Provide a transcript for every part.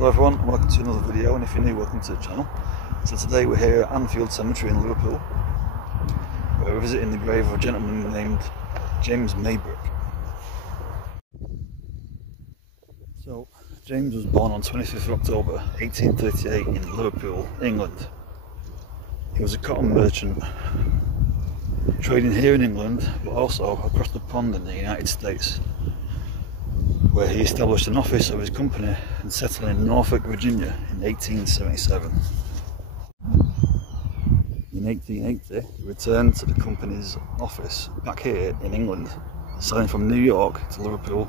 Hello everyone, welcome to another video, and if you're new, welcome to the channel. So today we're here at Anfield Cemetery in Liverpool, where we're visiting the grave of a gentleman named James Maybrick. So James was born on 25th of October 1838 in Liverpool, England. He was a cotton merchant, trading here in England but also across the pond in the United States, where he established an office of his company and settled in Norfolk, Virginia in 1877. In 1880, he returned to the company's office back here in England, sailing from New York to Liverpool,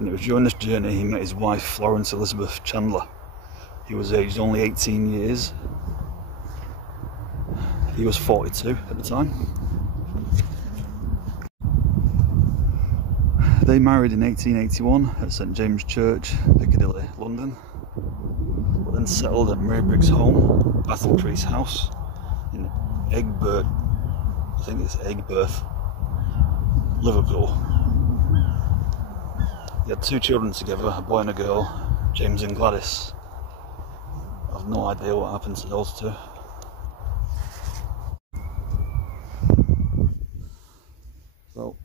and it was during this journey he met his wife Florence Elizabeth Chandler. He was aged only 18 years. He was 42 at the time. They married in 1881 at St James Church, Piccadilly, London, but then settled at Maybrick's home, Battlecrease House, in Aigburth, Liverpool. They had 2 children together, a boy and a girl, James and Gladys. I have no idea what happened to those two. So,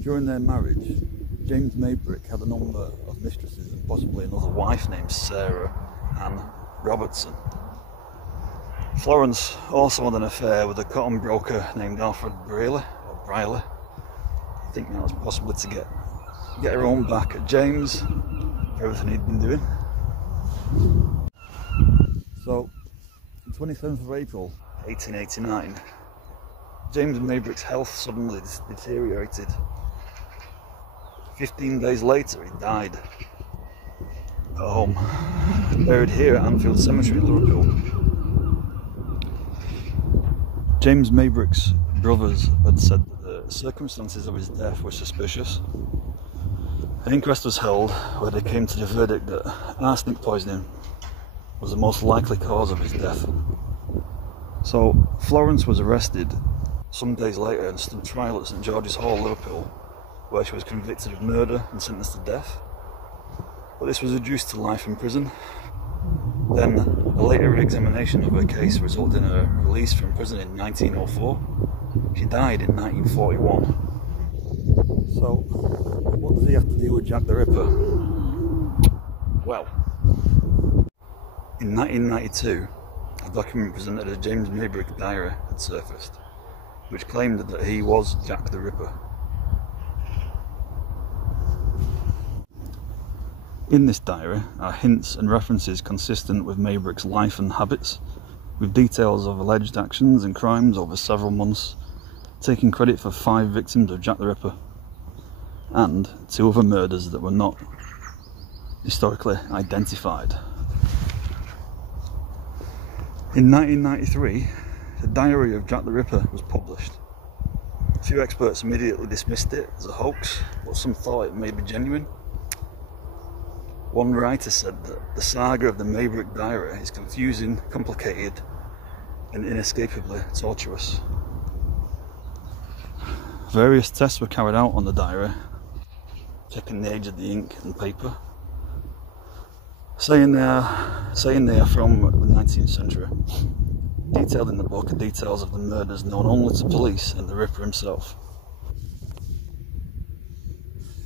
during their marriage, James Maybrick had a number of mistresses and possibly another wife named Sarah Ann Robertson. Florence also had an affair with a cotton broker named Alfred Briley. I think that was possibly to get her own back at James for everything he'd been doing. So, on 27th of April 1889, James Maybrick's health suddenly deteriorated. 15 days later, he died at home, buried here at Anfield Cemetery in Liverpool. James Maybrick's brothers had said that the circumstances of his death were suspicious. An inquest was held where they came to the verdict that arsenic poisoning was the most likely cause of his death. So Florence was arrested some days later and stood trial at St George's Hall, Liverpool, where she was convicted of murder and sentenced to death. But this was reduced to life in prison. Then a later re-examination of her case resulted in her release from prison in 1904. She died in 1941. So, what does he have to do with Jack the Ripper? Well, in 1992, a document presented as James Maybrick diary had surfaced, which claimed that he was Jack the Ripper. In this diary are hints and references consistent with Maybrick's life and habits, with details of alleged actions and crimes over several months, taking credit for 5 victims of Jack the Ripper, and 2 other murders that were not historically identified. In 1993, the diary of Jack the Ripper was published. A few experts immediately dismissed it as a hoax, but some thought it may be genuine. One writer said that the saga of the Maybrick diary is confusing, complicated, and inescapably tortuous. Various tests were carried out on the diary, checking the age of the ink and paper, saying they are from the 19th century. Detailed in the book are details of the murders known only to police and the Ripper himself.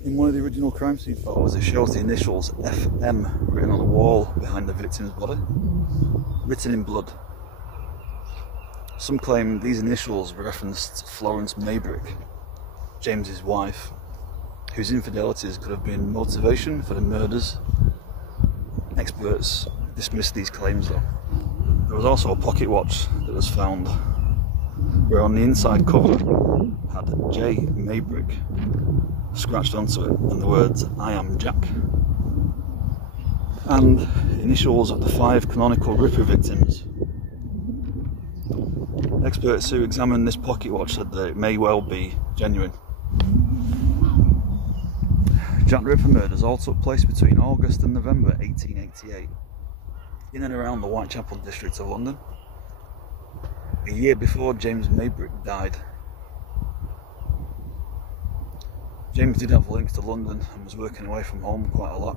In one of the original crime scene photos, it shows the initials FM written on the wall behind the victim's body, written in blood. Some claim these initials were referenced to Florence Maybrick, James's wife, whose infidelities could have been motivation for the murders. Experts dismissed these claims though. There was also a pocket watch that was found, where on the inside cover had J. Maybrick scratched onto it and the words "I am Jack", and initials of the 5 canonical Ripper victims. Experts who examined this pocket watch said that it may well be genuine. Jack the Ripper murders all took place between August and November 1888 in and around the Whitechapel district of London, a year before James Maybrick died. James did have links to London and was working away from home quite a lot.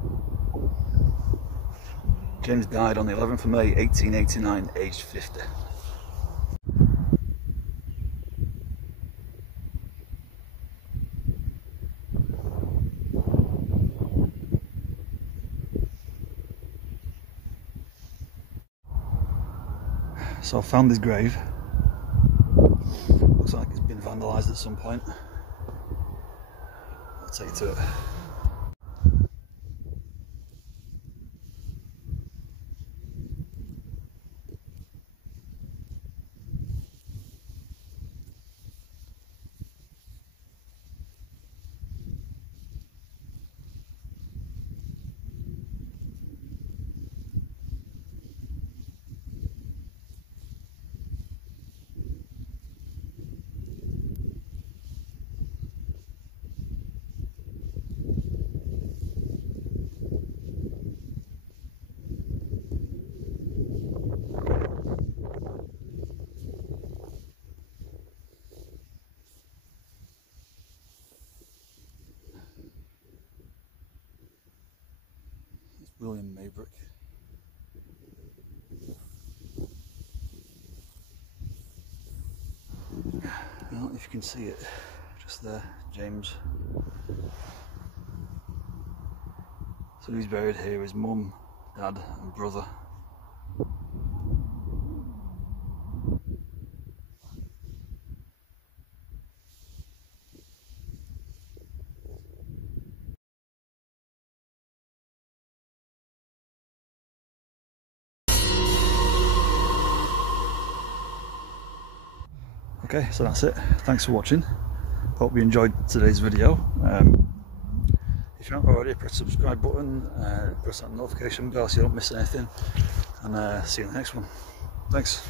James died on the 11th of May 1889, aged 50. So I found his grave. Looks like it's been vandalised at some point. I'll take you to it. William Maybrick. Well, if you can see it, just there, James. So he's buried here, his mum, dad and brother. Okay, so that's it. Thanks for watching. Hope you enjoyed today's video. If you haven't already, press the subscribe button, press that notification bell so you don't miss anything, and see you in the next one. Thanks.